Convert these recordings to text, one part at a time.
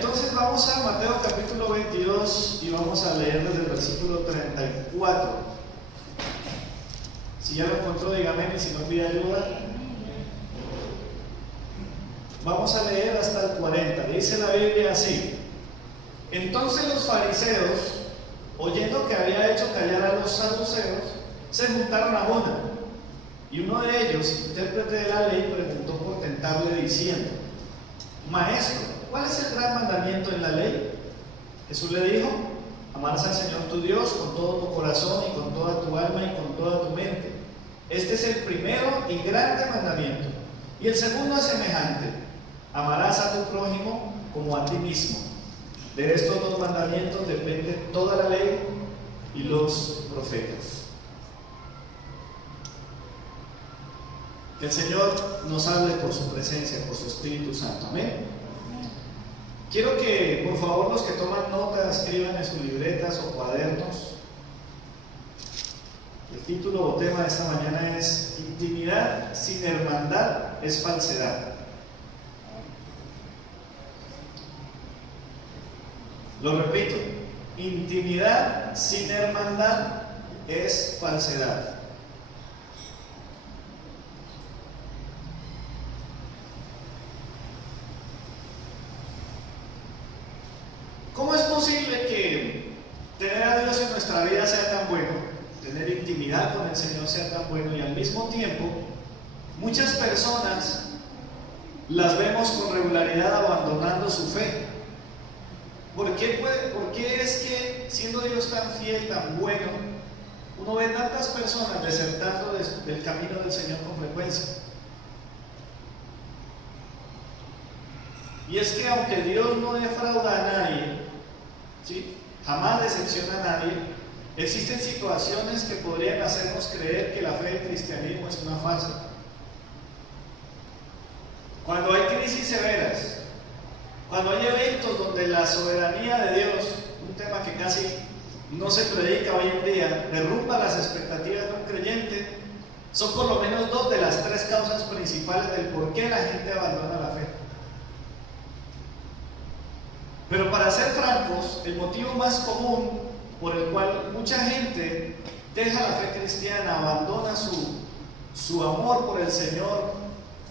entonces vamos a Mateo capítulo 22 y vamos a leer desde el versículo 34. Si ya lo encontró, dígame, y si no pide ayuda. Vamos a leer hasta el 40. Dice la Biblia así: entonces los fariseos, oyendo que había hecho callar a los saduceos, se juntaron a una, y uno de ellos, intérprete de la ley, preguntó por tentarle diciendo: Maestro, ¿cuál es el gran mandamiento en la ley? Jesús le dijo: amarás al Señor tu Dios con todo tu corazón y con toda tu alma y con toda tu mente. Este es el primero y grande mandamiento. Y el segundo es semejante: amarás a tu prójimo como a ti mismo. De estos dos mandamientos depende toda la ley y los profetas. Que el Señor nos hable por su presencia, por su Espíritu Santo. Amén. Quiero que por favor los que toman nota escriban en sus libretas o cuadernos. El título o tema de esta mañana es: intimidad sin hermandad es falsedad. Lo repito: intimidad sin hermandad es falsedad. ¿Cómo es posible que tener a Dios en nuestra vida sea tan bueno, tener intimidad con el Señor sea tan bueno, y al mismo tiempo muchas personas las vemos con regularidad abandonando su fe? ¿Por qué es que, siendo Dios tan fiel, tan bueno, uno ve tantas personas desertando del camino del Señor con frecuencia? Y es que aunque Dios no defrauda a nadie, ¿sí?, jamás decepciona a nadie, existen situaciones que podrían hacernos creer que la fe del cristianismo es una farsa. Cuando hay crisis severas, cuando hay eventos donde la soberanía de Dios, un tema que casi no se predica hoy en día, derrumba las expectativas de un creyente, son por lo menos dos de las tres causas principales del por qué la gente abandona la fe. Pero para ser francos, el motivo más común por el cual mucha gente deja la fe cristiana, abandona su amor por el Señor,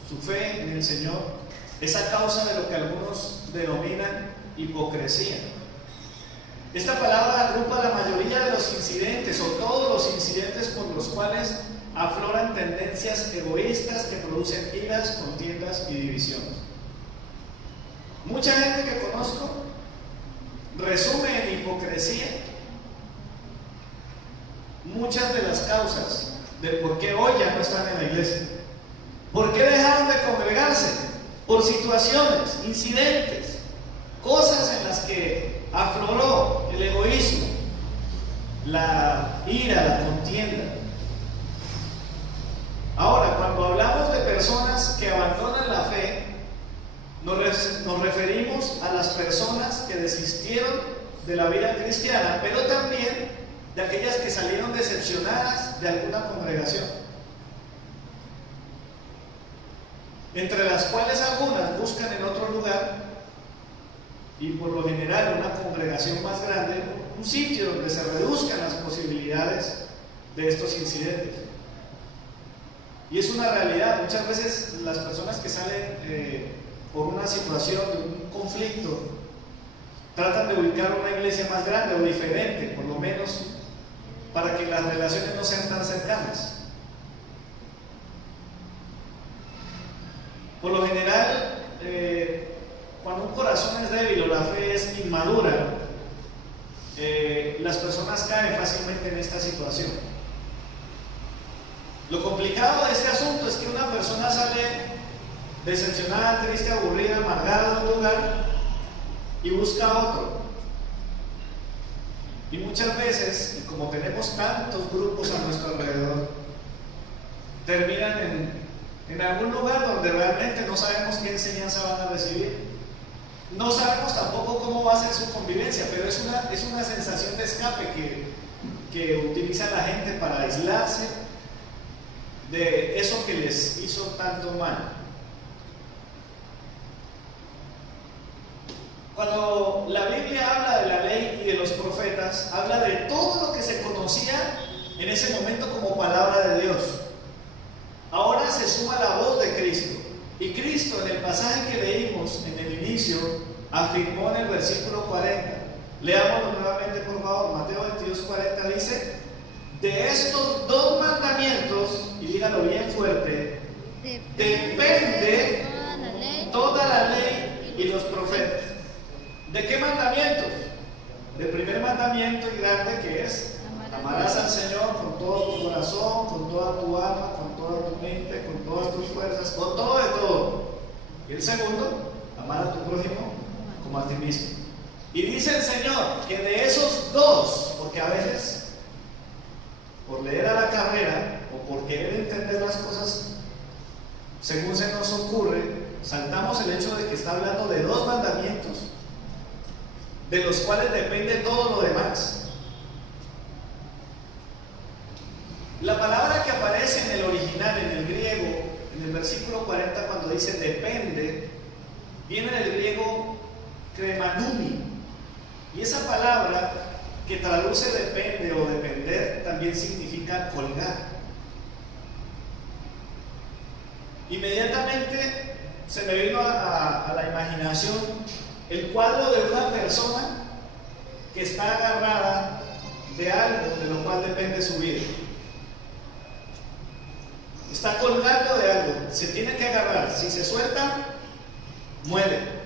su fe en el Señor, es a causa de lo que algunos denominan hipocresía. Esta palabra agrupa la mayoría de los incidentes o todos los incidentes por los cuales afloran tendencias egoístas que producen iras, contiendas y divisiones. Mucha gente que conozco resume en hipocresía muchas de las causas de por qué hoy ya no están en la iglesia. ¿Por qué dejaron de congregarse? Por situaciones, incidentes, cosas en las que afloró el egoísmo, la ira, la contienda. Ahora, cuando hablamos de personas que abandonan la fe, nos referimos a las personas que desistieron de la vida cristiana, pero también de aquellas que salieron decepcionadas de alguna congregación, entre las cuales algunas buscan en otro lugar, y por lo general una congregación más grande, un sitio donde se reduzcan las posibilidades de estos incidentes. Y es una realidad. Muchas veces las personas que salen por una situación, un conflicto, tratan de ubicar una iglesia más grande o diferente, por lo menos para que las relaciones no sean tan cercanas. Por lo general, cuando un corazón es débil o la fe es inmadura, las personas caen fácilmente en esta situación. Lo complicado de este asunto es que una persona sale decepcionada, triste, aburrida, amargada de un lugar y busca otro. Y muchas veces, como tenemos tantos grupos a nuestro alrededor, terminan en algún lugar donde realmente no sabemos qué enseñanza van a recibir. No sabemos tampoco cómo va a ser su convivencia, pero es una sensación de escape que utiliza la gente para aislarse de eso que les hizo tanto mal. Cuando la Biblia habla de la ley y de los profetas, habla de todo lo que se conocía en ese momento como palabra de Dios. Ahora se suma la voz de Cristo. Y Cristo, en el pasaje que leímos en el inicio, afirmó en el versículo 40. Leámoslo nuevamente, por favor. Mateo 22:40 dice: de estos dos mandamientos, y dígalo bien fuerte, depende toda la ley y los profetas. ¿De qué mandamientos? Del primer mandamiento y grande, que es: amarás al Señor con todo tu corazón, con toda tu alma, con toda tu mente, con todas tus fuerzas, con todo de todo. Y el segundo: amar a tu prójimo como a ti mismo. Y dice el Señor que de esos dos, porque a veces, por leer a la carrera o por querer entender las cosas según se nos ocurre, saltamos el hecho de que está hablando de dos mandamientos, de los cuales depende todo lo demás. La palabra que aparece en el original, en el griego, en el versículo 40, cuando dice depende, viene del griego kremanumi. Y esa palabra, que traduce depende o depender, también significa colgar. Inmediatamente se me vino a la imaginación el cuadro de una persona que está agarrada de algo de lo cual depende su vida. Está colgando de algo, se tiene que agarrar. Si se suelta, muere.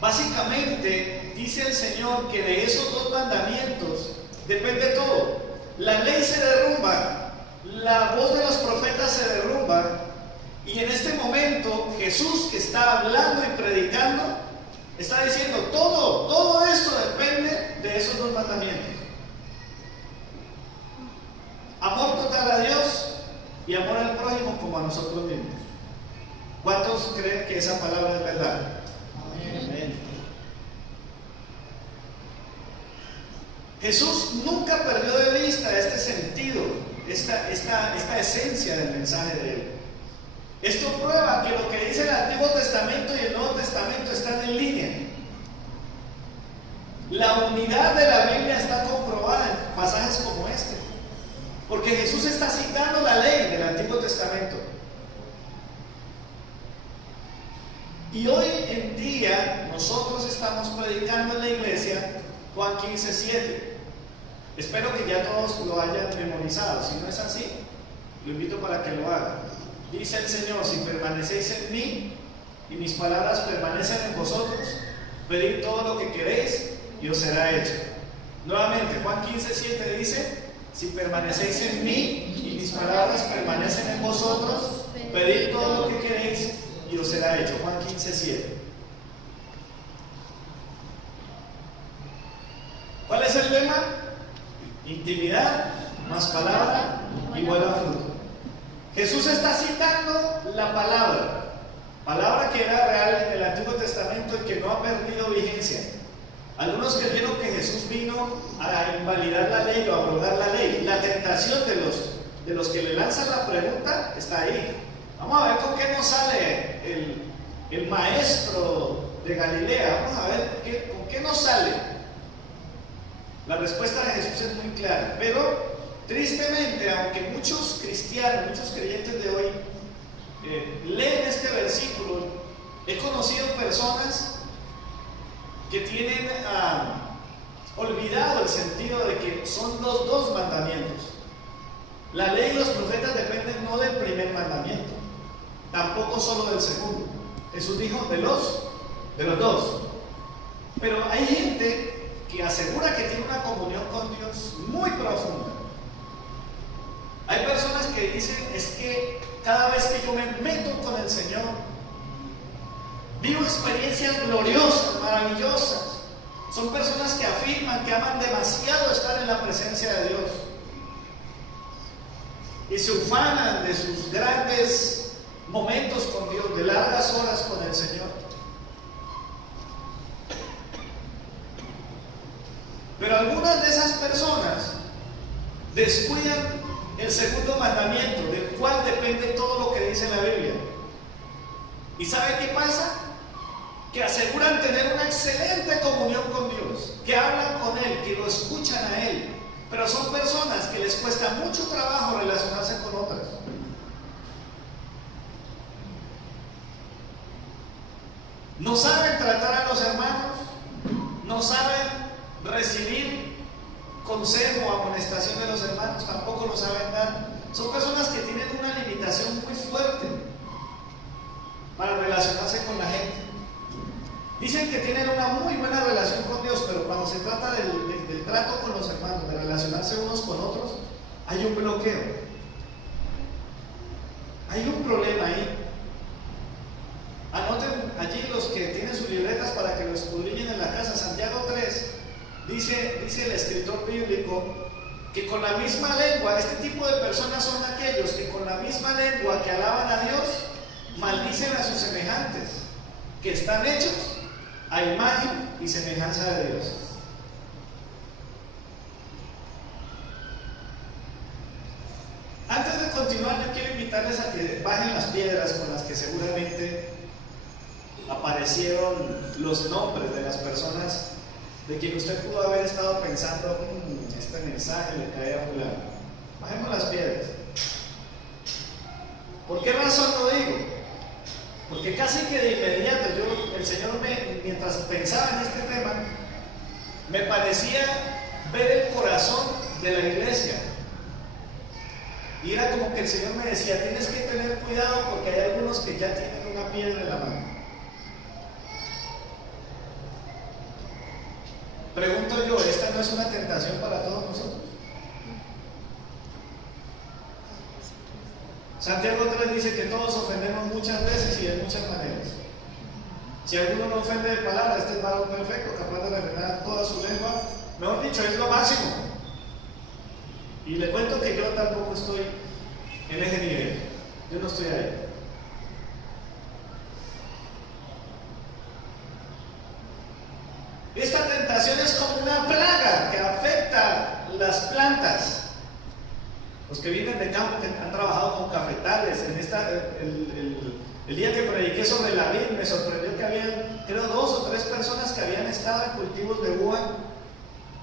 Básicamente dice el Señor que de esos dos mandamientos depende todo. La ley se derrumba, la voz de los profetas se derrumba, y en este momento Jesús, que está hablando y predicando, está diciendo todo esto depende de esos dos mandamientos: amor total a Dios y amor al prójimo como a nosotros mismos. ¿Cuántos creen que esa palabra es verdad? Amén. Jesús nunca perdió de vista este sentido, esta esencia del mensaje de Él. Esto prueba que lo que dice el Antiguo Testamento y el Nuevo Testamento están en línea. La unidad de la Biblia está comprobada en pasajes como este, porque Jesús está citando la ley del Antiguo Testamento. Y hoy en día nosotros estamos predicando en la iglesia Juan 15:7. Espero que ya todos lo hayan memorizado. Si no es así, lo invito para que lo hagan. Dice el Señor: si permanecéis en mí y mis palabras permanecen en vosotros, pedid todo lo que queréis y os será hecho. Nuevamente, Juan 15:7 dice: si permanecéis en mí y mis palabras permanecen en vosotros, pedid todo lo que queréis y os será hecho. Juan 15:7. ¿Cuál es el lema? Intimidad más palabra igual a fruto. Jesús está citando la palabra que era real en el Antiguo Testamento y que no ha perdido vigencia. Algunos creyeron que Jesús vino a invalidar la ley o a abrogar la ley. La tentación de los que le lanzan la pregunta está ahí. Vamos a ver con qué nos sale el maestro de Galilea. Vamos a ver con qué nos sale. La respuesta de Jesús es muy clara, pero tristemente, aunque muchos cristianos, muchos creyentes de hoy leen este versículo, he conocido personas que tienen olvidado el sentido de que son los dos mandamientos. La ley y los profetas dependen no del primer mandamiento, tampoco solo del segundo. Jesús dijo de los dos. Pero hay gente que asegura que tiene una comunión con Dios muy profunda. Hay personas que dicen: es que cada vez que yo me meto con el Señor, vivo experiencias gloriosas, maravillosas. Son personas que afirman que aman demasiado estar en la presencia de Dios y se ufanan de sus grandes momentos con Dios, de largas horas con el Señor. Pero algunas de esas personas descuidan el segundo mandamiento, del cual depende todo lo que dice la Biblia. ¿Y sabe qué pasa? que aseguran tener una excelente comunión con Dios, que hablan con Él, que lo escuchan a Él, pero son personas que les cuesta mucho trabajo relacionarse con otras. No saben tratar a los hermanos, no saben recibir consejo o amonestación de los hermanos, tampoco lo saben dar. Son personas que tienen una limitación muy fuerte para relacionarse con la gente. Dicen que tienen una muy buena relación con Dios, pero cuando se trata del trato con los hermanos, de relacionarse unos con otros, hay un bloqueo. Hay un problema ahí. Anoten allí los que tienen sus libretas para que lo escudriñen en la casa. Santiago 3 dice el escritor bíblico que con la misma lengua, este tipo de personas son aquellos que con la misma lengua que alaban a Dios, maldicen a sus semejantes, que están hechos a imagen y semejanza de Dios. Antes de continuar, yo quiero invitarles a que bajen las piedras con las que seguramente aparecieron los nombres de las personas de quien usted pudo haber estado pensando, este mensaje le cae a fulano. Bajemos las piedras. ¿Por qué razón lo digo? Porque casi que de inmediato el Señor mientras pensaba en este tema, me parecía ver el corazón de la iglesia. Y era como que el Señor me decía, tienes que tener cuidado porque hay algunos que ya tienen una piedra en la mano. Pregunto yo, ¿esta no es una tentación para todos nosotros? Santiago 3 dice que todos ofendemos muchas veces y de muchas maneras. Si alguno no ofende de palabra, este es varón perfecto, capaz de refrenar toda su lengua. Mejor dicho, es lo máximo. Y le cuento que yo tampoco estoy en ese nivel. Yo no estoy ahí. Esta tentación es como una plaga que afecta las plantas. Los que vienen de campo, que han trabajado con cafetales, el día que prediqué sobre la vid, me sorprendió que había, creo, 2 o 3 personas que habían estado en cultivos de uva.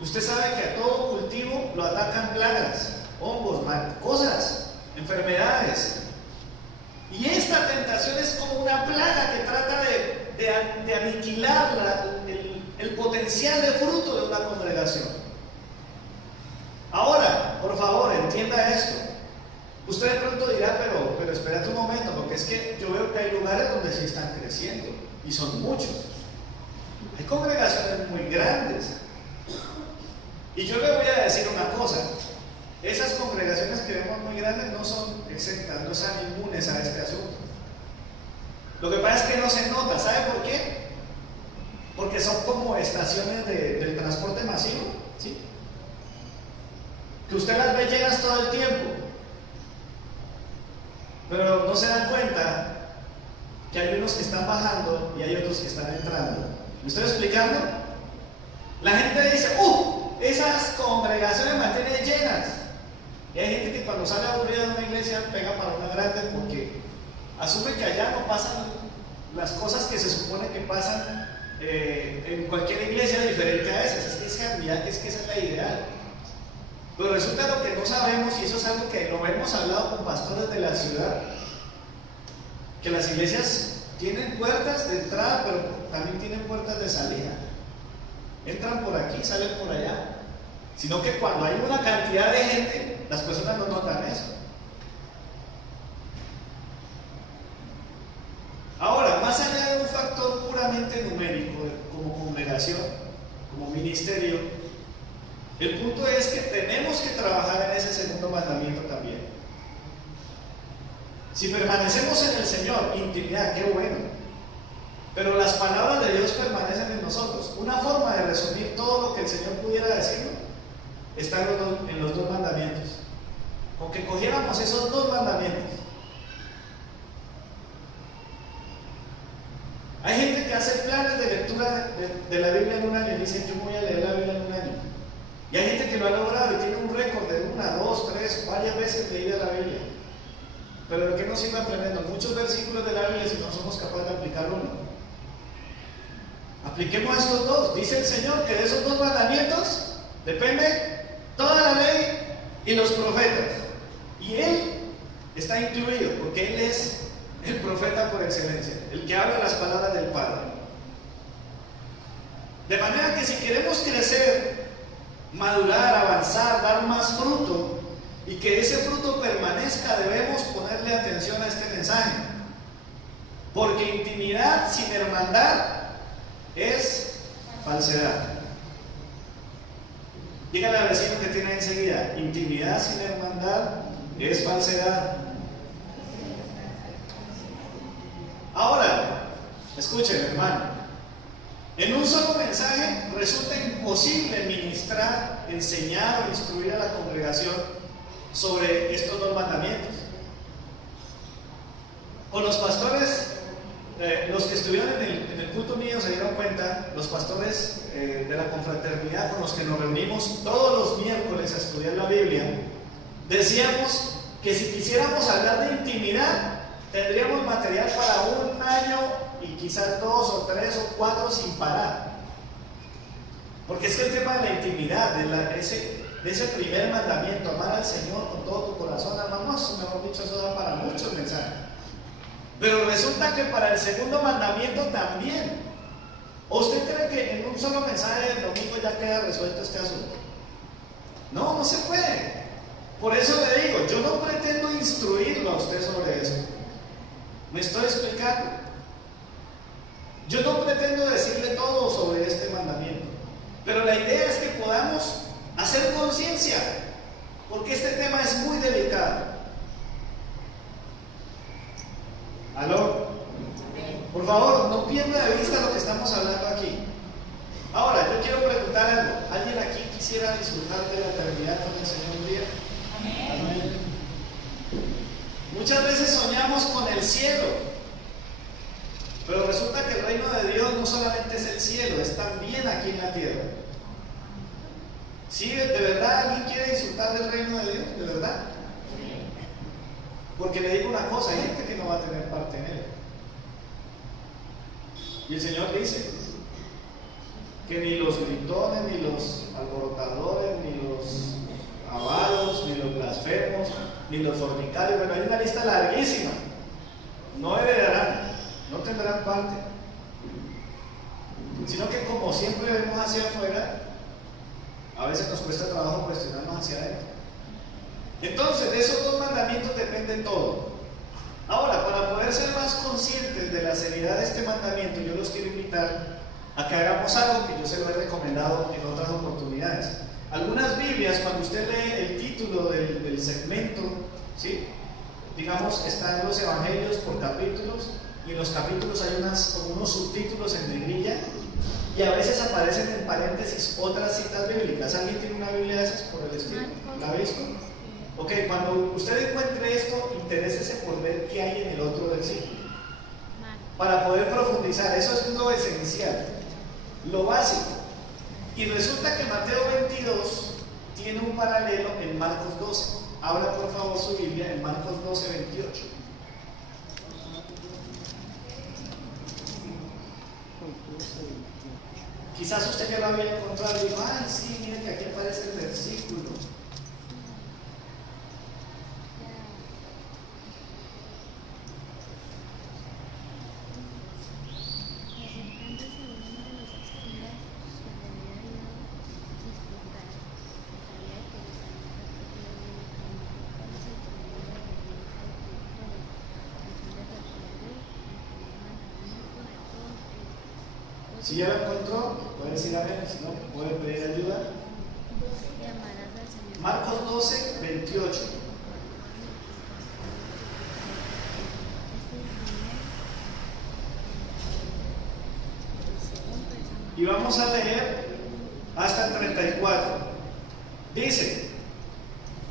Usted sabe que a todo cultivo lo atacan plagas, hongos, cosas, enfermedades. Y esta tentación es como una plaga que trata de aniquilar el potencial de fruto de una congregación. Ahora, por favor, entienda esto. Usted de pronto dirá, pero espérate un momento, porque es que yo veo que hay lugares donde sí están creciendo, y son muchos. Hay congregaciones muy grandes. Y yo le voy a decir una cosa, esas congregaciones que vemos muy grandes no son exentas, no están inmunes a este asunto. Lo que pasa es que no se nota, ¿sabe por qué? Porque son como estaciones del transporte masivo, ¿sí? Que usted las ve llenas todo el tiempo, pero no se dan cuenta que hay unos que están bajando y hay otros que están entrando. ¿Me estoy explicando? La gente dice, esas congregaciones mantienen llenas. Y hay gente que cuando sale aburrida de una iglesia pega para una grande porque asume que allá no pasan las cosas que se supone que pasan en cualquier iglesia diferente a esas. Es que esa es la ideal. Pero resulta lo que no sabemos, y eso es algo que lo hemos hablado con pastores de la ciudad, que las iglesias tienen puertas de entrada, pero también tienen puertas de salida. Entran por aquí, salen por allá. Sino que cuando hay una cantidad de gente, las personas no notan eso. Ahora, más allá de un factor puramente numérico, como congregación, como ministerio, el punto es que tenemos que trabajar en ese segundo mandamiento también. Si permanecemos en el Señor, intimidad, qué bueno. Pero las palabras de Dios permanecen en nosotros. Una forma de resumir todo lo que el Señor pudiera decirnos está en los 2 mandamientos. Con que cogiéramos esos 2 mandamientos. Hay gente que hace planes de lectura de la Biblia en un año y dice, yo voy a leer la Biblia en un año. Y hay gente que lo ha logrado y tiene un récord de 1, 2, 3, varias veces leída la Biblia. Pero ¿de qué nos sirve aprender muchos versículos de la Biblia si no somos capaces de aplicar uno? Apliquemos estos dos. Dice el Señor que de esos dos mandamientos depende toda la ley y los profetas. Y Él está incluido porque Él es el profeta por excelencia, el que habla las palabras del Padre. De manera que si queremos crecer, madurar, avanzar, dar más fruto y que ese fruto permanezca, debemos ponerle atención a este mensaje. Porque intimidad sin hermandad es falsedad. Dígale al vecino que tiene enseguida: intimidad sin hermandad es falsedad. Ahora, escuchen, hermano. En un solo mensaje resulta imposible ministrar, enseñar o instruir a la congregación sobre estos dos mandamientos. Con los pastores, los que estuvieron en el culto mío se dieron cuenta, los pastores de la confraternidad con los que nos reunimos todos los miércoles a estudiar la Biblia, decíamos que si quisiéramos hablar de intimidad, tendríamos material para un año y quizás 2 o 3 o 4 sin parar. Porque es que el tema de la intimidad, de ese primer mandamiento, amar al Señor con todo tu corazón, hermanos, mejor dicho, eso da para muchos mensajes. Pero resulta que para el segundo mandamiento también. ¿O usted cree que en un solo mensaje del domingo ya queda resuelto este asunto? No, no se puede. Por eso le digo, yo no pretendo instruirlo a usted sobre esto. ¿Me estoy explicando? Yo no pretendo decirle todo sobre este mandamiento, pero la idea es que podamos hacer conciencia, porque este tema es muy delicado. ¿Aló? Por favor, no pierda de vista lo que estamos hablando aquí. Ahora, yo quiero preguntar algo. ¿Alguien aquí quisiera disfrutar de la eternidad con el Señor un día? Amén. Muchas veces soñamos con el cielo, pero resulta que el reino de Dios no solamente es el cielo, es también aquí en la tierra. ¿Sí? ¿De verdad alguien quiere disfrutar del reino de Dios? ¿De verdad? Porque le digo una cosa, hay gente que no va a tener parte en él. Y el Señor dice que ni los gritones, ni los alborotadores, ni los avaros, ni los blasfemos, ni los fornicarios, bueno, hay una lista larguísima, no heredarán, no tendrán parte. Sino que como siempre vemos hacia afuera, a veces nos cuesta trabajo cuestionarnos hacia adentro. Entonces, de esos dos mandamientos depende todo. Ahora, para poder ser más conscientes de la seriedad de este mandamiento, yo los quiero invitar a que hagamos algo que yo se lo he recomendado en otras oportunidades. Algunas Biblias, cuando usted lee el título del segmento, ¿sí? Digamos, están los evangelios por capítulos, y en los capítulos hay como unos subtítulos en negrilla, y a veces aparecen en paréntesis otras citas bíblicas. ¿Alguien tiene una Biblia de esas por el estilo? ¿La ha visto? Ok, cuando usted encuentre esto, interésese por ver qué hay en el otro versículo, para poder profundizar. Eso es lo esencial, lo básico. Y resulta que Mateo 22 tiene un paralelo en Marcos 12. Abra por favor su Biblia en Marcos 12, 28. Quizás usted ya lo había encontrado y dijo: ay, sí, miren que aquí aparece el versículo. Si ya lo encontró, puede decir amén, si no, puede pedir ayuda. Marcos 12, 28. Y vamos a leer hasta el 34. Dice: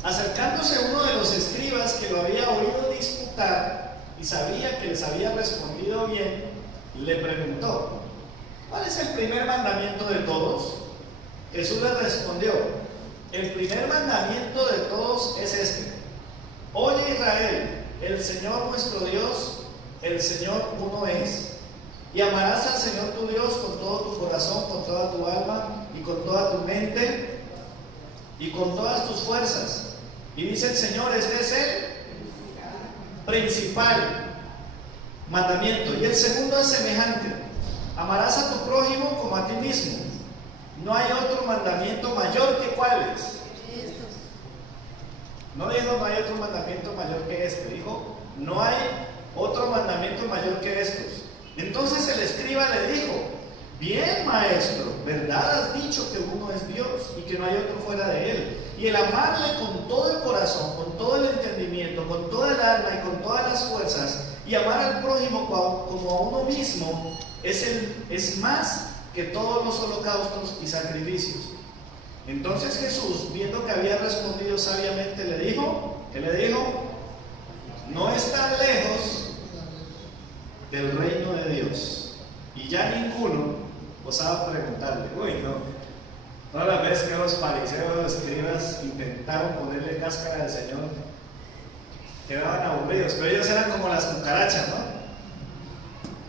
acercándose uno de los escribas que lo había oído disputar y sabía que les había respondido bien, le preguntó: ¿cuál es el primer mandamiento de todos? Jesús le respondió: el primer mandamiento de todos es este: oye Israel, el Señor nuestro Dios, el Señor uno es. Y amarás al Señor tu Dios con todo tu corazón, con toda tu alma y con toda tu mente y con todas tus fuerzas. Y dice el Señor, este es el principal mandamiento. Y el segundo es semejante: amarás a tu prójimo como a ti mismo. No hay otro mandamiento mayor que cuáles. No dijo no hay otro mandamiento mayor que este, dijo no hay otro mandamiento mayor que estos. Entonces el escriba le dijo: bien, maestro, verdad has dicho que uno es Dios y que no hay otro fuera de él. Y el amarle con todo el corazón, con todo el entendimiento, con toda el alma y con todas las fuerzas, y amar al prójimo como a uno mismo, es más que todos los holocaustos y sacrificios. Entonces Jesús, viendo que había respondido sabiamente, le dijo, ¿qué le dijo? No está lejos del reino de Dios. Y ya ninguno osaba preguntarle. Uy, no. Todas las veces que los fariseos, los escribas intentaron ponerle cáscara al Señor, quedaban aburridos, pero ellos eran como las cucarachas, ¿no?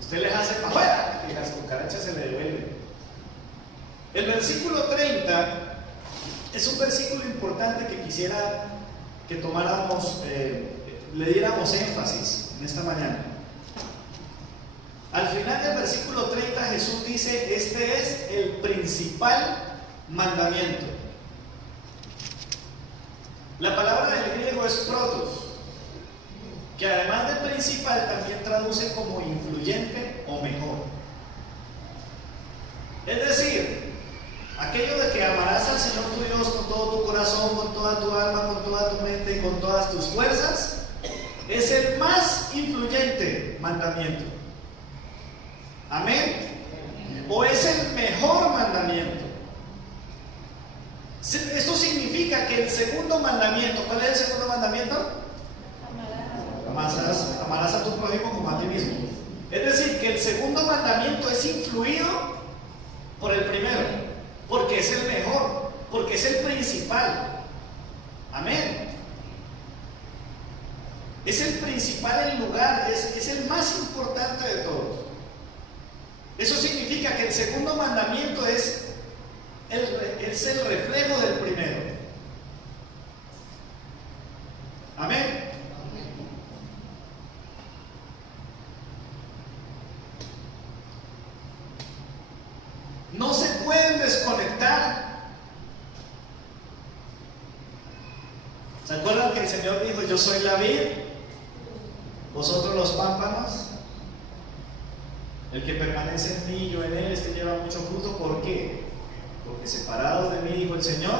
Usted les hace para afuera y las cucarachas se le devuelven. El versículo 30 es un versículo importante que quisiera que tomáramos, le diéramos énfasis en esta mañana. Al final del versículo 30 Jesús dice: este es el principal mandamiento. La palabra del griego es protos, que además de principal también traduce como influyente o mejor. Es decir, aquello de que amarás al Señor tu Dios con todo tu corazón, con toda tu alma, con toda tu mente y con todas tus fuerzas, es el más influyente mandamiento. Amén. O es el mejor mandamiento. Esto significa que el segundo mandamiento, ¿cuál es el segundo mandamiento? Amarás a tu prójimo como a ti mismo. Es decir, que el segundo mandamiento es influido por el primero, porque es el mejor, porque es el principal. Amén. Es el principal en lugar, es el más importante de todos. Eso significa que el segundo mandamiento es el reflejo del primero. Amén. No se pueden desconectar. ¿Se acuerdan que el Señor dijo: yo soy la vid, vosotros los pámpanos? El que permanece en mí y yo en él, este lleva mucho fruto. ¿Por qué? Porque separados de mí, dijo el Señor,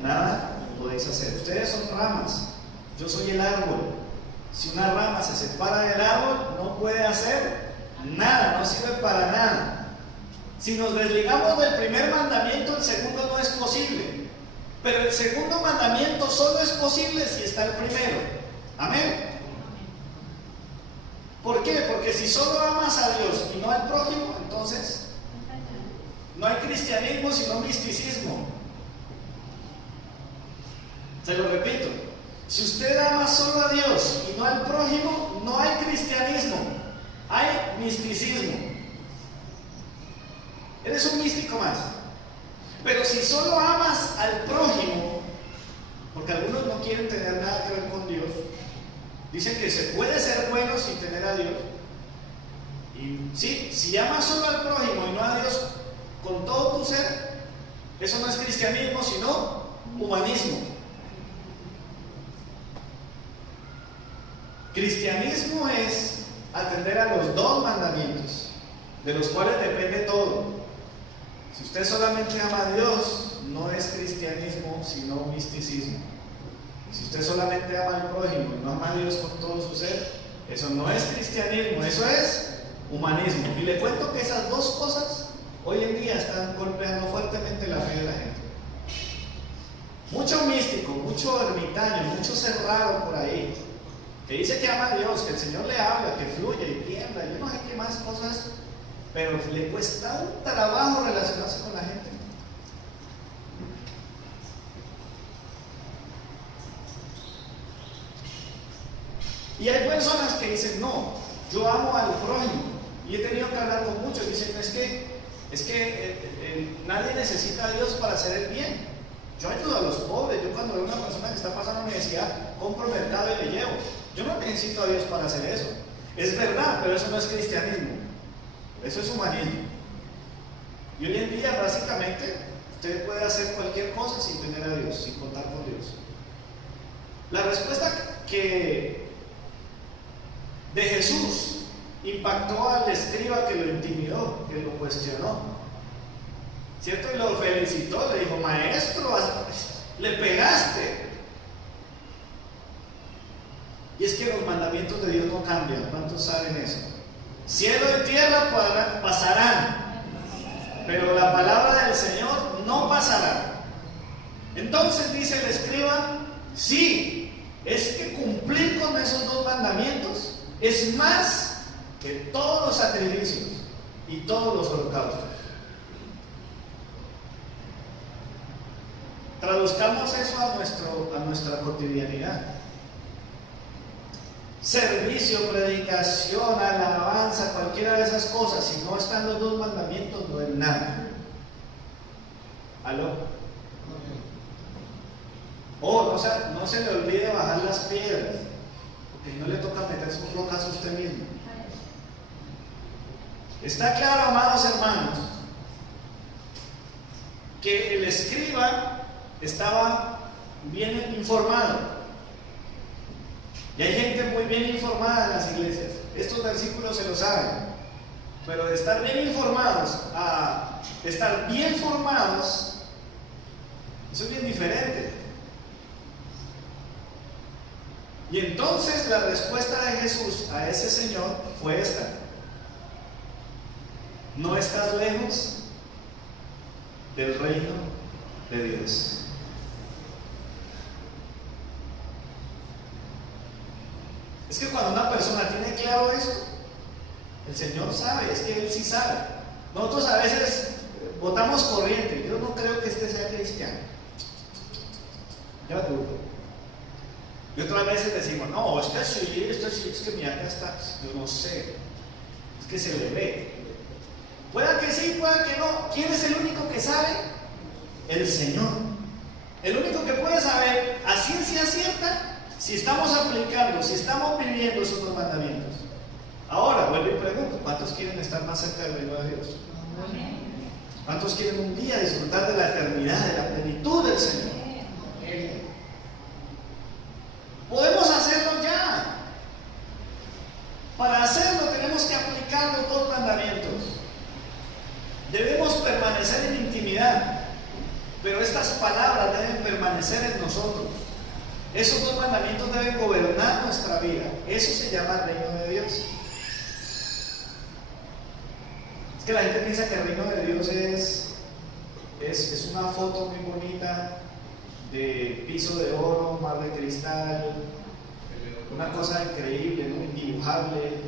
nada podéis hacer. Ustedes son ramas, yo soy el árbol. Si una rama se separa del árbol, no puede hacer nada, no sirve para nada. Si nos desligamos del primer mandamiento, el segundo no es posible. Pero el segundo mandamiento solo es posible si está el primero. Amén. ¿Por qué? Porque si solo amas a Dios y no al prójimo, entonces no hay cristianismo sino misticismo. Se lo repito: si usted ama solo a Dios y no al prójimo, no hay cristianismo, hay misticismo. Eres un místico más. Pero si solo amas al prójimo, porque algunos no quieren tener nada que ver con Dios, dicen que se puede ser bueno sin tener a Dios. Y sí, si amas solo al prójimo y no a Dios con todo tu ser, eso no es cristianismo sino humanismo. Cristianismo es atender a los dos mandamientos, de los cuales depende todo. Si usted solamente ama a Dios, no es cristianismo sino misticismo. Si usted solamente ama al prójimo y no ama a Dios con todo su ser, eso no es cristianismo, eso es humanismo. Y le cuento que esas dos cosas hoy en día están golpeando fuertemente la fe de la gente. Mucho místico, mucho ermitaño, mucho cerrado por ahí, que dice que ama a Dios, que el Señor le habla, que fluye y tiembla, yo no sé qué más cosas, pero le cuesta un trabajo relacionarse con la gente. Y hay personas que dicen: no, yo amo al prójimo, Y he tenido que hablar con muchos, dicen, es que nadie necesita a Dios para hacer el bien. Yo ayudo a los pobres, yo cuando veo a una persona que está pasando necesidad, compro mercado y le llevo. Yo no necesito a Dios para hacer eso. Es verdad, pero eso no es cristianismo, eso es humanismo. Y hoy en día básicamente usted puede hacer cualquier cosa sin tener a Dios, sin contar con Dios. La respuesta que de Jesús impactó al escriba que lo intimidó, que lo cuestionó, ¿cierto? Y lo felicitó, le dijo, maestro, le pegaste. Y es que los mandamientos de Dios no cambian, ¿cuántos saben eso? Cielo y tierra pasarán, pero la palabra del Señor no pasará. Entonces dice el escriba, sí, es que cumplir con esos dos mandamientos es más que todos los sacrificios y todos los holocaustos. Traduzcamos eso a nuestra cotidianidad. Servicio, predicación, alabanza, cualquiera de esas cosas, si no están los dos mandamientos, no es nada. ¿Aló? No se le olvide bajar las piedras, porque no le toca meter sus rocas a usted mismo. Está claro, amados hermanos, que el escriba estaba bien informado. Y hay gente muy bien informada en las iglesias. Estos versículos se lo saben. Pero de estar bien informados a estar bien formados, eso es bien diferente. Y entonces la respuesta de Jesús a ese señor fue esta: no estás lejos del reino de Dios. Es que cuando una persona tiene claro esto, el Señor sabe, es que Él sí sabe. Nosotros a veces votamos corriente. Yo no creo que este sea cristiano. Ya tú. Y otras veces decimos, no, este sí, es que mi acá está. Yo no sé. Es que se le ve. Pueda que sí, pueda que no. ¿Quién es el único que sabe? El Señor. El único que puede saber a ciencia cierta si estamos aplicando, si estamos viviendo esos dos mandamientos. Ahora vuelvo y pregunto, ¿cuántos quieren estar más cerca del reino de Dios? ¿Cuántos quieren un día disfrutar de la eternidad, de la plenitud del Señor? Podemos hacerlo ya. Para hacerlo tenemos que aplicar los dos mandamientos. Debemos permanecer en intimidad, pero estas palabras deben permanecer en nosotros. Esos dos mandamientos deben gobernar nuestra vida. Eso se llama reino de Dios. Es que la gente piensa que el reino de Dios es una foto muy bonita de piso de oro, mar de cristal, una cosa increíble, ¿no? Indibujable.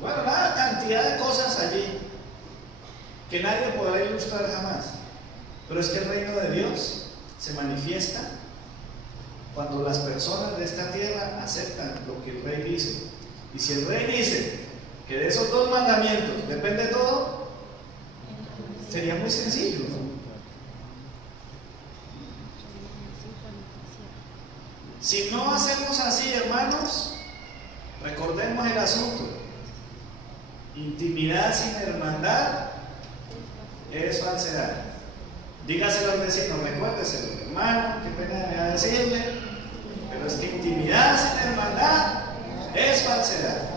Bueno, una cantidad de cosas allí que nadie podrá ilustrar jamás. Pero es que el reino de Dios se manifiesta cuando las personas de esta tierra aceptan lo que el rey dice. Y si el rey dice que de esos dos mandamientos depende todo, sería muy sencillo, ¿no? Si no hacemos así, hermanos, recordemos el asunto: intimidad sin hermandad es falsedad. Dígaselo al vecino, recuérdeselo, hermano, qué pena me va a decirle, pero es que intimidad sin hermandad es falsedad.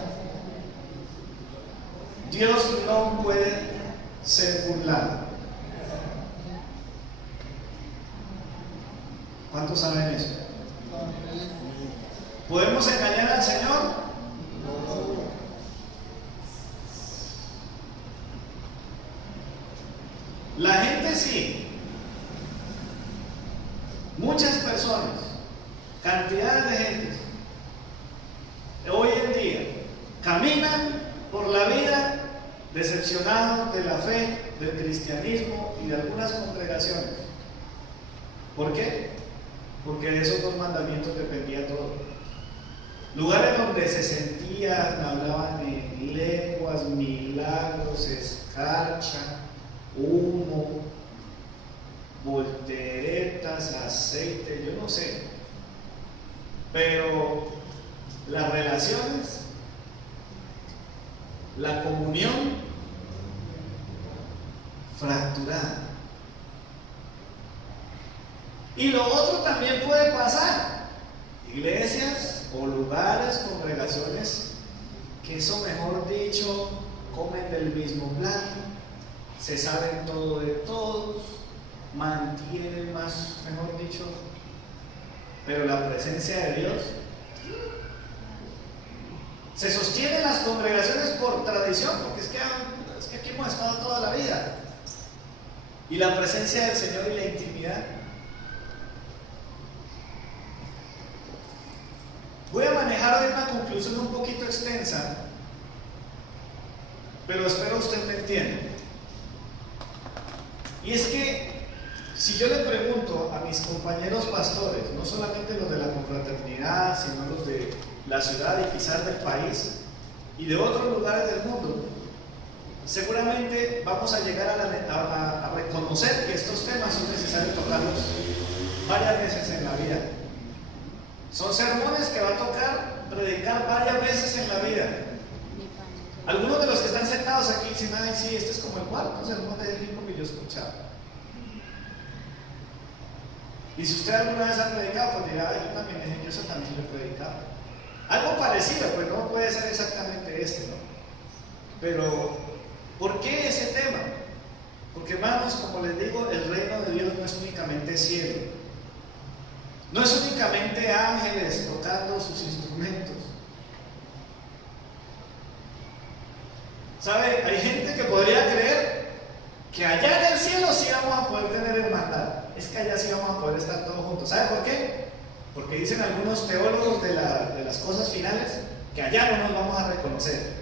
Dios no puede ser burlado. ¿Cuántos saben eso? ¿Podemos engañar al Señor? La gente sí. Muchas personas, cantidades de gente, hoy en día caminan por la vida decepcionados de la fe, del cristianismo y de algunas congregaciones. ¿Por qué? Porque de esos dos mandamientos dependía todo. lugares donde se sentían, hablaban en lenguas, milagros, escarcha, humo, volteretas, aceite, yo no sé. Pero las relaciones, la comunión fracturada. Y lo otro también puede pasar. Iglesias o lugares, congregaciones, que eso, mejor dicho, comen del mismo plato, se saben todo de todos, mantienen más, mejor dicho, pero la presencia de Dios se sostiene en las congregaciones por tradición, porque es que aquí hemos estado toda la vida. Y la presencia del Señor y la intimidad. Voy a manejar hoy una conclusión un poquito extensa, pero espero usted me entienda. Y es que si yo le pregunto a mis compañeros pastores, no solamente los de la confraternidad, sino los de la ciudad y quizás del país y de otros lugares del mundo, seguramente vamos a llegar a reconocer que estos temas son necesarios tocarlos varias veces en la vida. Son sermones que va a tocar predicar varias veces en la vida. Algunos de los que están sentados aquí dicen, ay, sí, este es como el cuarto sermón del libro que yo escuchaba. Y si usted alguna vez ha predicado, pues dirá, yo también lo he predicado. Algo parecido, pues no puede ser exactamente este, ¿no? Pero, ¿por qué ese tema? Porque, hermanos, como les digo, el reino de Dios no es únicamente cielo. No es únicamente ángeles tocando sus instrumentos. ¿Sabe? Hay gente que podría creer que allá en el cielo sí vamos a poder tener hermandad. Es que allá sí vamos a poder estar todos juntos. ¿Sabe por qué? Porque dicen algunos teólogos de las cosas finales que allá no nos vamos a reconocer.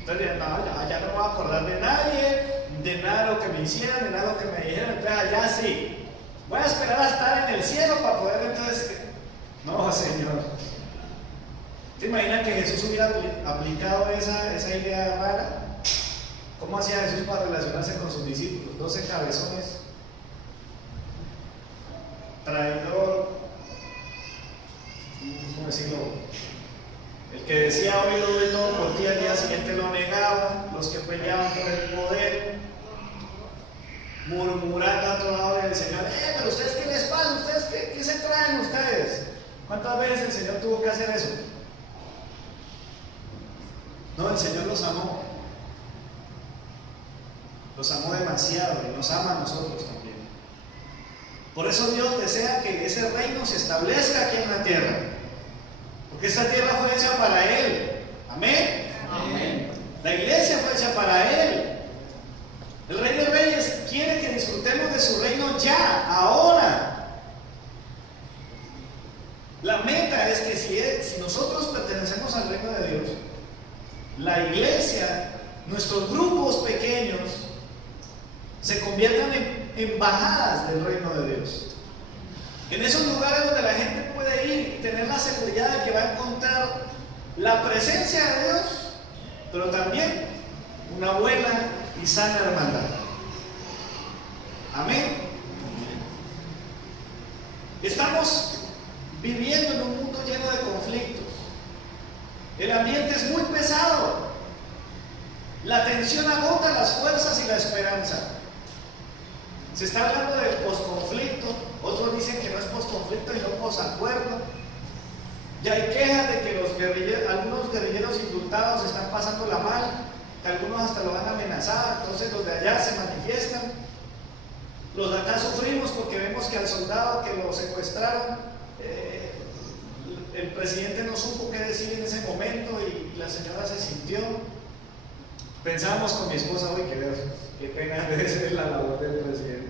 Entonces, no, allá no me voy a acordar de nadie, de nada de lo que me hicieron, de nada de lo que me dijeron. Entonces allá sí. Voy a esperar a estar en el cielo para poder entonces... No, Señor. ¿Te imaginas que Jesús hubiera aplicado esa idea rara? ¿Cómo hacía Jesús para relacionarse con sus discípulos? 12 cabezones, traidor, ¿cómo decirlo? El que decía hoy lo doy todo por ti, al día siguiente lo negaba, los que peleaban por el poder, murmurando a toda hora del Señor, pero ustedes qué les pasa, ustedes qué se traen ustedes. ¿Cuántas veces el Señor tuvo que hacer eso? No, el Señor los amó. Los amó demasiado y nos ama a nosotros también. Por eso Dios desea que ese reino se establezca aquí en la tierra. Porque esta tierra fue hecha para Él. Amén. Amén. La iglesia fue hecha para Él. El Rey de Reyes quiere que disfrutemos de su reino ya, ahora. La meta es que si nosotros pertenecemos al reino de Dios, la iglesia, nuestros grupos pequeños, se conviertan en embajadas del reino de Dios. En esos lugares donde la gente puede ir y tener la seguridad de que va a encontrar la presencia de Dios, pero también una buena y sana hermandad. Amén. Estamos viviendo en un mundo lleno de conflictos. El ambiente es muy pesado. La tensión agota las fuerzas y la esperanza. Se está hablando de posconflicto, otros dicen que no es posconflicto sino posacuerdo. Ya hay quejas de que algunos guerrilleros indultados están pasándola mal, que algunos hasta lo van a amenazar, entonces los de allá se manifiestan. Los de acá sufrimos porque vemos que al soldado que lo secuestraron, el presidente no supo qué decir en ese momento y la señora se sintió. Pensábamos con mi esposa, hoy qué pena debe ser la labor del presidente.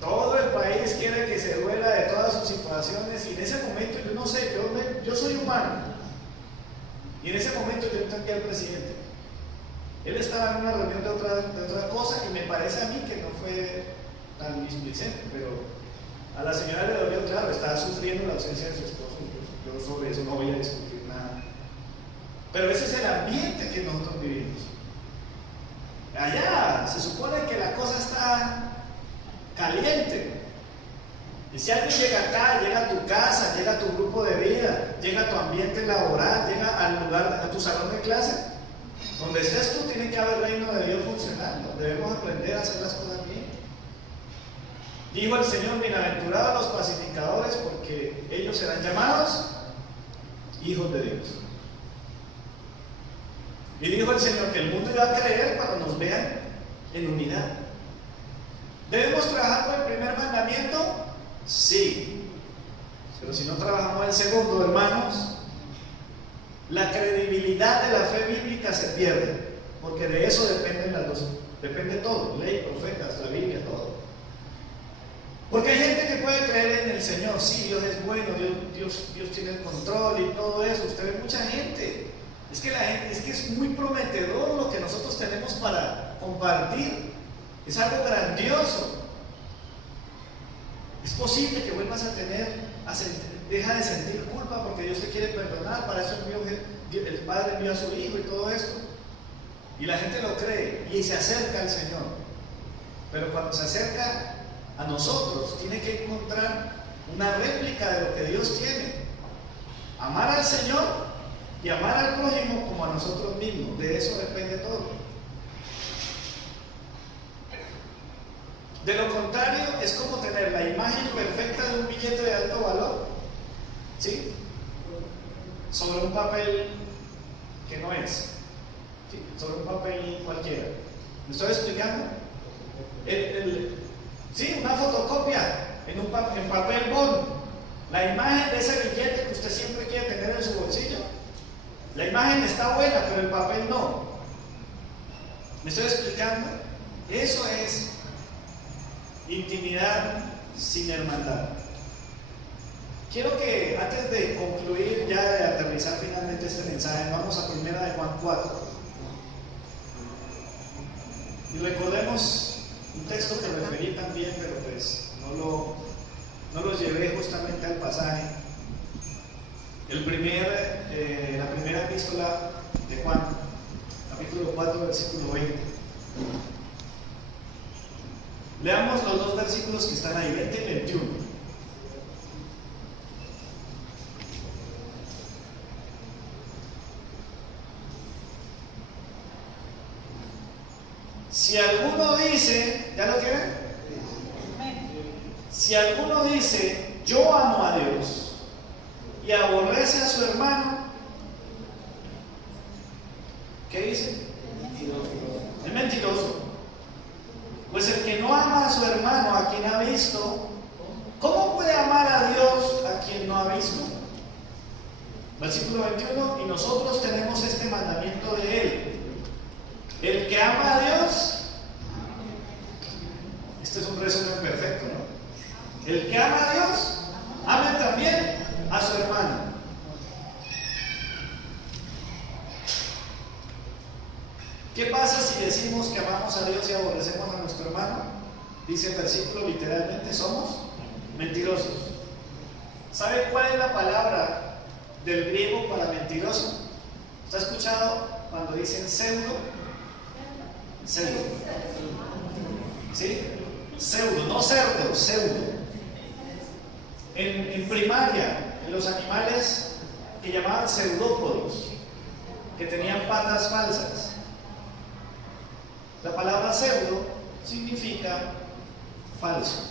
Todo el país quiere que se duela de todas sus situaciones y en ese momento yo no sé, yo soy humano. Y en ese momento yo entendí al presidente. Él estaba en una reunión de otra cosa y me parece a mí que no fue tan displicente, pero a la señora le dolió, claro, estaba sufriendo la ausencia de su esposo. Yo yo sobre eso no voy a discutir nada. Pero ese es el ambiente que nosotros vivimos. Allá se supone que la cosa está caliente. Y si alguien llega acá, llega a tu casa, llega a tu grupo de vida, llega a tu ambiente laboral, llega al lugar, a tu salón de clase, donde estés tú, tiene que haber reino de Dios funcionando. Debemos aprender a hacer las cosas bien. Dijo el Señor: bienaventurados los pacificadores, porque ellos serán llamados hijos de Dios. Y dijo el Señor que el mundo iba a creer cuando nos vean en unidad. ¿Debemos trabajar por el primer mandamiento? Sí. Pero si no trabajamos el segundo, hermanos, la credibilidad de la fe bíblica se pierde, porque de eso dependen las dos, depende todo: ley, profetas, la Biblia, todo. Porque hay gente que puede creer en el Señor, sí, Dios es bueno, Dios tiene el control y todo eso. Usted ve mucha gente. Es que la gente, es que es muy prometedor lo que nosotros tenemos para compartir. Es algo grandioso. Es posible que vuelvas a deja de sentir culpa porque Dios te quiere perdonar. Para eso el Padre envió a su Hijo y todo esto. Y la gente lo cree y se acerca al Señor. Pero cuando se acerca a nosotros, tiene que encontrar una réplica de lo que Dios tiene. Amar al Señor y amar al prójimo como a nosotros mismos. De eso depende todo. De lo contrario, es como tener la imagen perfecta de un billete de alto valor, ¿sí?, sobre un papel que no es, ¿sí?, sobre un papel cualquiera. ¿Me estoy explicando? Sí, una fotocopia en papel bond. La imagen de ese billete que usted siempre quiere tener en su bolsillo, la imagen está buena, pero el papel no. ¿Me estoy explicando? Eso es intimidad sin hermandad. Quiero que antes de concluir, ya de aterrizar finalmente este mensaje, vamos a 1 de Juan 4 y recordemos un texto que referí también, pero pues no lo llevé justamente al pasaje. La primera epístola de Juan, capítulo 4, versículo 20. Leamos los dos versículos que están ahí, 20 y 21. Si alguno dice, ¿ya lo tienen? Si alguno dice: yo amo a Dios, y aborrece a su hermano, ¿qué dice? Es mentiroso. Pues el que no ama a su hermano, a quien ha visto, ¿cómo puede amar a Dios a quien no ha visto? Versículo 21. Y nosotros tenemos este mandamiento de Él: el que ama a Dios, este es un resumen perfecto, ¿no? El que ama a Dios, ame también a su hermano. ¿Qué pasa si decimos que amamos a Dios y aborrecemos a nuestro hermano? Dice el versículo literalmente: somos mentirosos. ¿Sabe cuál es la palabra del griego para mentiroso? ¿Usted ha escuchado cuando dicen pseudo? Pseudo. ¿Sí? Pseudo, no cerdo, pseudo. En primaria, en los animales que llamaban pseudópodos, que tenían patas falsas, la palabra pseudo significa falso.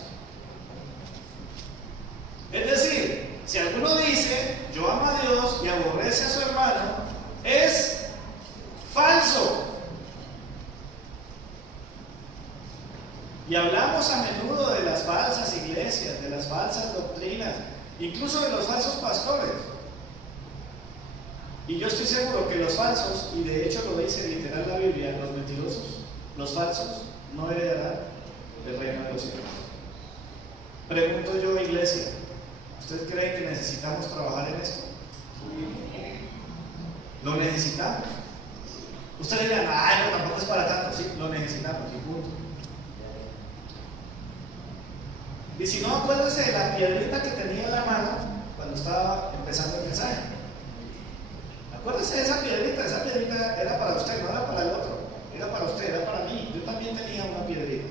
Es decir, si alguno dice: yo amo a Dios y aborrece a su hermano, es falso. Y hablamos a menudo de las falsas iglesias, de las falsas doctrinas, incluso de los falsos pastores. Y yo estoy seguro que los falsos, y de hecho lo dice literal la Biblia, los mentirosos, los falsos, no heredarán el reino de los cielos. Pregunto yo, iglesia, ¿ustedes creen que necesitamos trabajar en esto? ¿Lo necesitamos? Ustedes dirán: ay, no, tampoco es para tanto. Sí, lo necesitamos, y punto. Y si no, acuérdense de la piedrita que tenía en la mano cuando cuando estaba empezando el mensaje. Acuérdese de esa piedrita era para usted, no era para el otro, era para usted, era para mí. Yo también tenía una piedrita.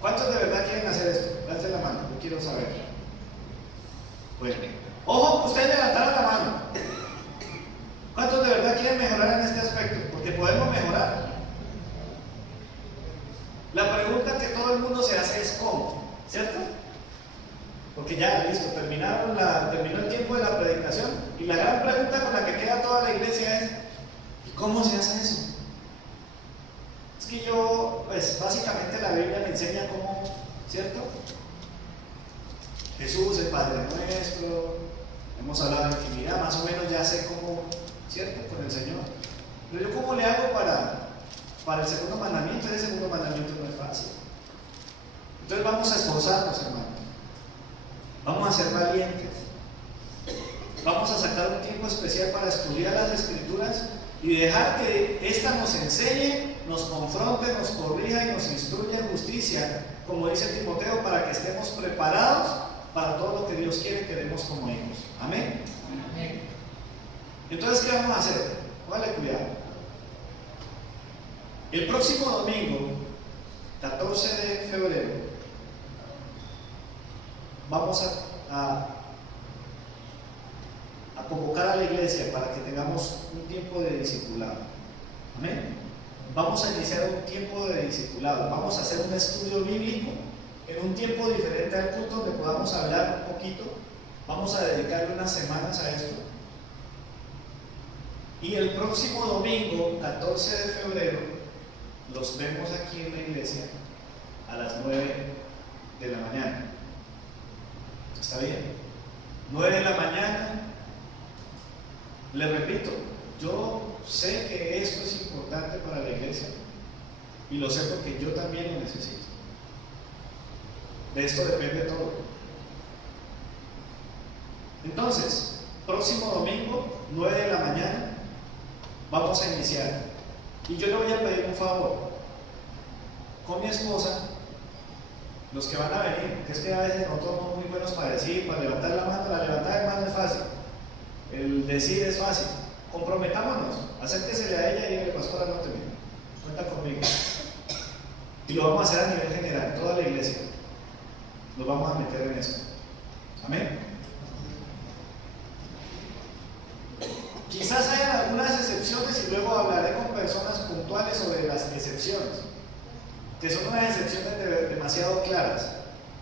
¿Cuántos de verdad quieren hacer esto? Levanten la mano, yo quiero saber. Bueno, ojo, ustedes levantaron la mano. ¿Cuántos de verdad quieren mejorar en este aspecto? Porque podemos mejorar. La pregunta que todo el mundo se hace es ¿cómo? ¿Cierto? Porque ya, listo, terminó el tiempo de la predicación y la gran pregunta con la que queda toda la iglesia es ¿y cómo se hace eso? Es que yo, pues básicamente la Biblia me enseña cómo, ¿cierto? Jesús, el Padre Nuestro, hemos hablado de intimidad, más o menos ya sé cómo, ¿cierto? Con el Señor. Pero yo ¿cómo le hago para el segundo mandamiento? Ese segundo mandamiento no es fácil. Entonces vamos a esforzarnos, hermanos. Vamos a ser valientes. Vamos a sacar un tiempo especial para estudiar las Escrituras y dejar que ésta nos enseñe, nos confronte, nos corrija y nos instruya en justicia, como dice Timoteo, para que estemos preparados para todo lo que Dios quiere que demos como hijos. Amén. Amén. Entonces, ¿qué vamos a hacer? Póngale cuidado. El próximo domingo, 14 de febrero, vamos a convocar a la iglesia para que tengamos un tiempo de discipulado. Amén. Vamos a iniciar un tiempo de discipulado. Vamos a hacer un estudio bíblico en un tiempo diferente al culto donde podamos hablar un poquito. Vamos a dedicarle unas semanas a esto. Y el próximo domingo, 14 de febrero, los vemos aquí en la iglesia a las 9 de la mañana. ¿Está bien? 9 de la mañana. Le repito, yo sé que esto es importante para la iglesia y lo sé porque yo también lo necesito. De esto depende todo. Entonces, próximo domingo, 9 de la mañana, vamos a iniciar. Y yo le voy a pedir un favor. Con mi esposa, los que van a venir, que es que a veces no somos muy buenos para decir, para levantar la mano, la levantada de mano es fácil. El decir es fácil. Comprometámonos, acérquesele a ella y dígale, pastora, no te miro, cuenta conmigo. Y lo vamos a hacer a nivel general, toda la iglesia. Nos vamos a meter en esto. Amén. Quizás hayan algunas excepciones y luego hablaré con personas puntuales sobre las excepciones, que son unas excepciones demasiado claras,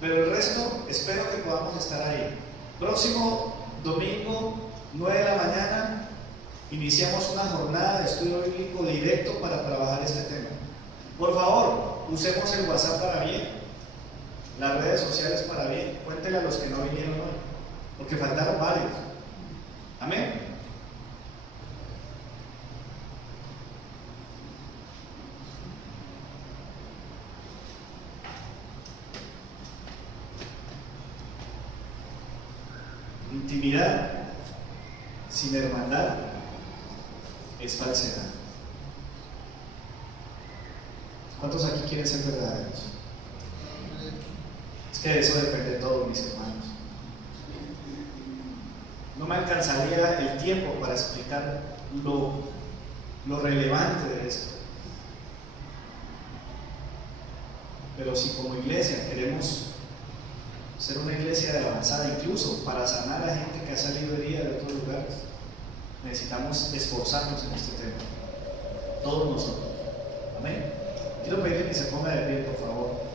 pero el resto espero que podamos estar ahí. Próximo domingo, 9 de la mañana, iniciamos una jornada de estudio bíblico directo para trabajar este tema. Por favor, usemos el WhatsApp para bien, las redes sociales para bien. Cuéntenle a los que no vinieron hoy, porque faltaron varios. Amén. Intimidad sin hermandad es falsedad. ¿Cuántos aquí quieren ser verdaderos? Es que de eso depende todo, mis hermanos. No me alcanzaría el tiempo para explicar lo relevante de esto. Pero si como iglesia queremos ser una iglesia de avanzada, incluso para sanar a gente que ha salido herida de otros lugares, necesitamos esforzarnos en este tema, todos nosotros. Amén. Quiero pedirle que se ponga de pie, por favor.